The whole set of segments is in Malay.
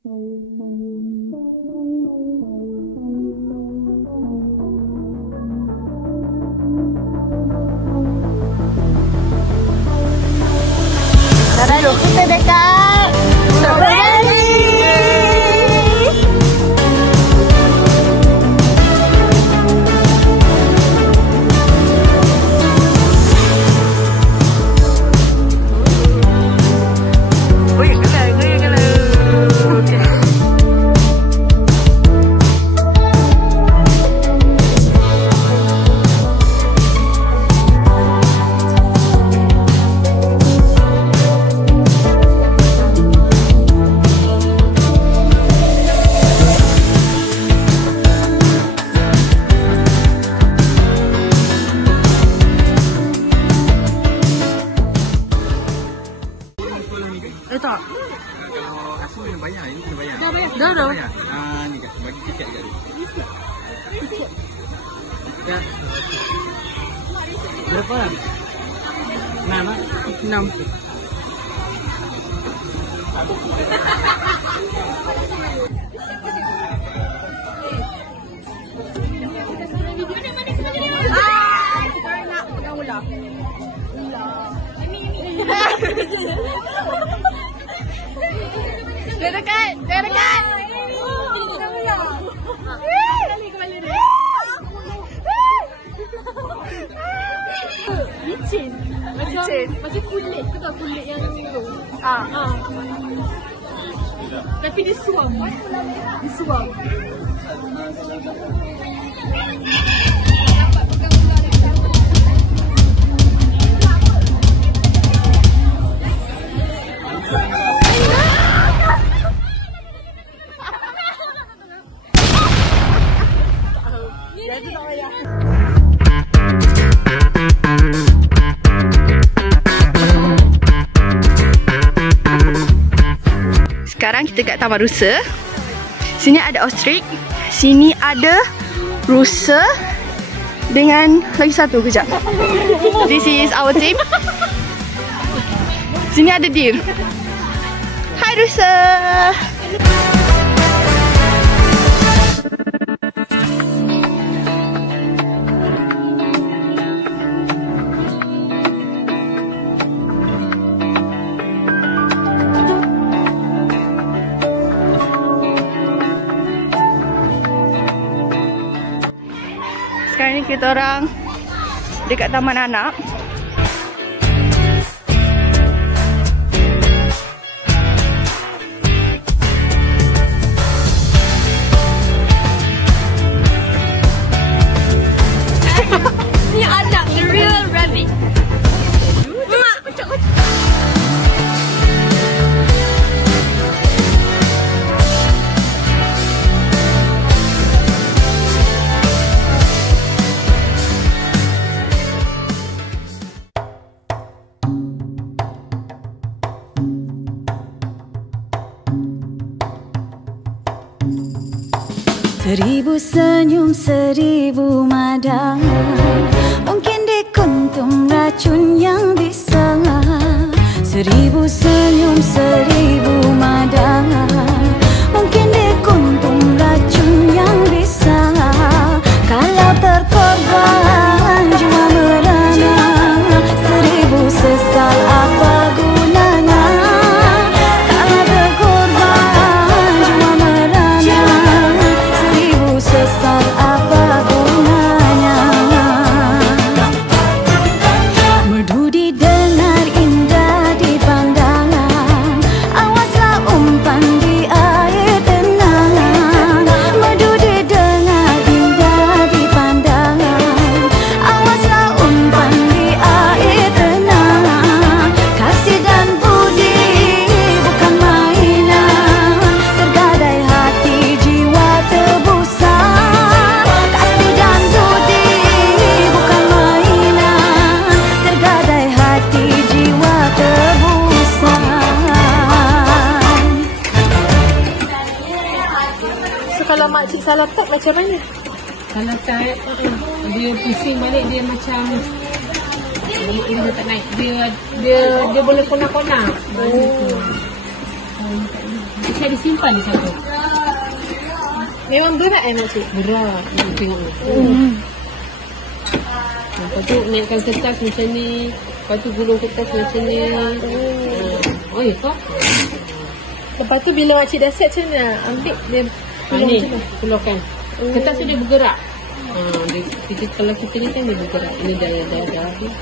Taruh kita dekat strawberry. Tak. Kalau aku kena bayar, ini kena bayar. Dah. Ni kat bagi tiket kat dia. Tiket. Berapa? 6. Dia dekat. Licin. Macam kulit. Kau tahu kulit yang tu? Tapi dia suam. Sekarang kita kat Taman Rusa. Sini ada ostrich, sini ada rusa dengan lagi satu, kejap. This is our team. Sini ada deer. Hai rusa. Sekarang ni kita orang dekat Taman Anak. Ni anak, the real rabbit. Seribu senyum, seribu mada, mungkin dikuntum racun yang bisa. Seribu senyum, seribu mada, mungkin dikuntum racun yang bisa. Kalau terkorban jiwa merana, seribu sesal apa gunanya? Kalau terkorban jiwa merana, sesal apa gunanya? Merdu didengar, indah dipandang, awaslah umpan di air tenang. Merdu didengar, indah dipandang, awaslah umpan di air tenang. Kasih dan budi bukan mainan, tergadai hati jiwa tebusan. Kalau makcik salah tap macam mana? Kalau tak, dia pusing balik, dia macam dia tak naik. Dia boleh kona-kona. Saya disimpan di sana. Memang berat makcik? Berat. Tengok ni. Lepas tu naikkan kertas macam ni. Lepas tu gulung kertas macam ni. Oh ya kak? Lepas tu bila makcik dah set macam mana? Ambil dia Ni, keluarkan. Kertas tu dia bergerak. Kalau kita ni kan dia bergerak. Ini dah habis.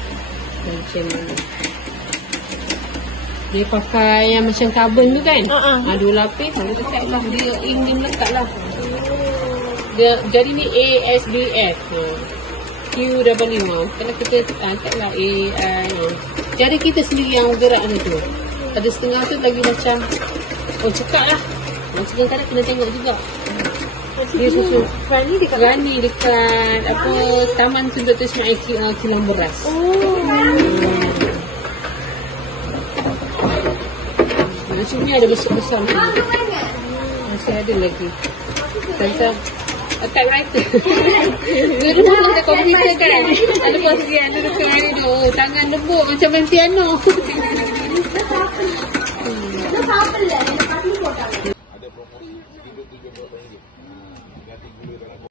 Macam mana? Dia pakai yang macam carbon tu kan? Dua lapis. Lalu dekat lah. Dia ink dia melekat lah. Jadi ni ASDF. Q5. Kalau kita angkat lah AI. Jadi kita sendiri yang bergerak ni tu. Ada setengah tu lagi macam cekak lah. Macam kadang-kadang kena tengok juga. Dia susu Rani dekat apa Taman Sundut Ismail Kilang Beras. Macam ni ada besar-besar. Masih ada lagi. Tentang typewriter. Dulu pun ada komputer kan. Ada posisi ada dekat ni tu. Tangan lembut macam main piano.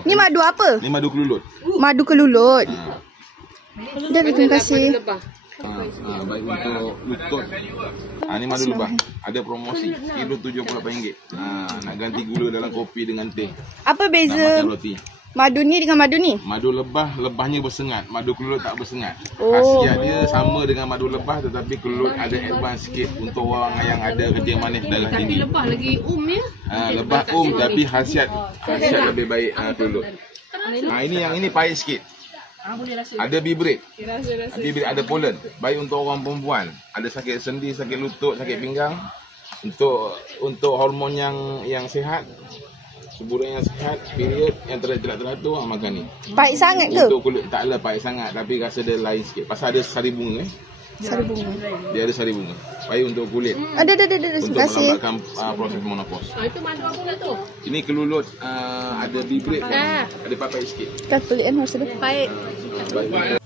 Ni madu apa? Ni madu kelulut. Madu kelulut. Terima kasih. Baik untuk lutut. Ni madu lebah. Ada promosi kilo RM78. Nak ganti gula dalam kopi dengan teh. Apa beza madu ni dengan madu ni? Madu lebahnya bersengat. Madu kelulut tak bersengat. Khasiat dia sama dengan madu lebah, tetapi kelulut ada advance sikit untuk orang yang ada kencing manis darah tinggi. Tapi lebah lagi ya? Lebah tapi khasiat lebih baik kelulut. Ini pahit sikit. Ada bibrit. Ada pollen. Baik untuk orang perempuan. Ada sakit sendi, sakit lutut, sakit pinggang. Untuk hormon yang sihat, suburan yang sihat, period yang teratur makan ni. Pahit sangat ke? Untuk kulit taklah pahit sangat, tapi rasa dia lain sikit. Pasal ada sari bunga. Sari bunga. Dia ada sari bunga. Baik untuk kulit. Ada. Terima kasih. Untuk melambatkan proses menopause. Itu madu apa pula tu? Ini kelulut, ada bibrit, ada pahit sikit. Kan pelik kan rasa dia. Pahit. Baik untuk